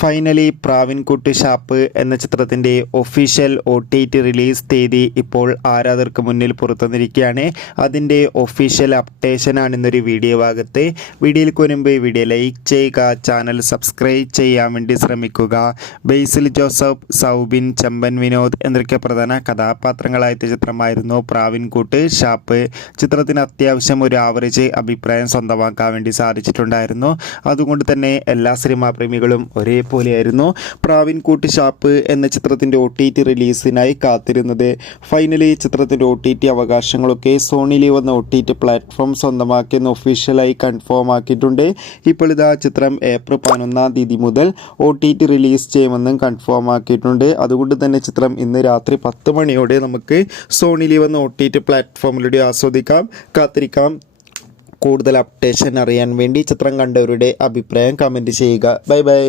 Finally പ്രാവിൻകുട്ടി shop എന്ന ചിത്രത്തിൻ്റെ official OTT release തീയതി ഇപ്പോൾ ആരാധകർക്ക് മുന്നിൽ പുറത്തുവന്നിരിക്കുകയാണ്. അതിൻ്റെ ഒഫീഷ്യൽ അപ്ഡേഷനാണ് ഇന്നൊരു വീഡിയോ ഭാഗത്ത്. വീഡിയോയിലേക്ക് മുൻപ് വീഡിയോ ലൈക്ക് ചെയ്യുക, ചാനൽ സബ്സ്ക്രൈബ് ചെയ്യാൻ വേണ്ടി ശ്രമിക്കുക. ബേസിൽ ജോസഫ്, സൗബിൻ, ചെമ്പൻ വിനോദ് എന്നൊക്കെ പ്രധാന കഥാപാത്രങ്ങളായ ചിത്രമായിരുന്നു പ്രാവിൻകുട്ടി ഷാപ്പ്. ചിത്രത്തിന് അത്യാവശ്യം ഒരു ആവറേജ് അഭിപ്രായം സ്വന്തമാക്കാൻ വേണ്ടി സാധിച്ചിട്ടുണ്ടായിരുന്നു. അതുകൊണ്ട് തന്നെ എല്ലാ സിനിമാ പ്രേമികളും ഒരേപോലെയായിരുന്നു പ്രാവിൻകുട്ടി ഷാപ്പ് എന്ന ചിത്രത്തിൻ്റെ OTT റിലീസിനായി കാത്തിരുന്നത്. ഫൈനലി ചിത്രത്തിൻ്റെ OTT അവകാശങ്ങളൊക്കെ സോണി ലീവ് എന്ന OTT പ്ലാറ്റ്ഫോം സ്വന്തമാക്കിയെന്ന് ഒഫീഷ്യലായി കൺഫേം ആക്കിയിട്ടുണ്ട്. ഇപ്പോൾ ഇതാ ചിത്രം ഏപ്രിൽ 11 തീയതി മുതൽ OTT റിലീസ് ചെയ്യുമെന്നും കൺഫേം ആക്കിയിട്ടുണ്ട്. അതുകൊണ്ട് തന്നെ ചിത്രം ഇന്ന് രാത്രി 10 മണിയോടെ നമുക്ക് സോണി ലീവ് എന്ന OTT പ്ലാറ്റ്ഫോമിലൂടെ ആസ്വദിക്കാം. കാത്തിരിക്കാം. കൂടുതൽ അപ്ഡേഷൻ അറിയാൻ വേണ്ടി ചിത്രം കണ്ടവരുടെ അഭിപ്രായം കമൻറ്റ് ചെയ്യുക. Bye bye.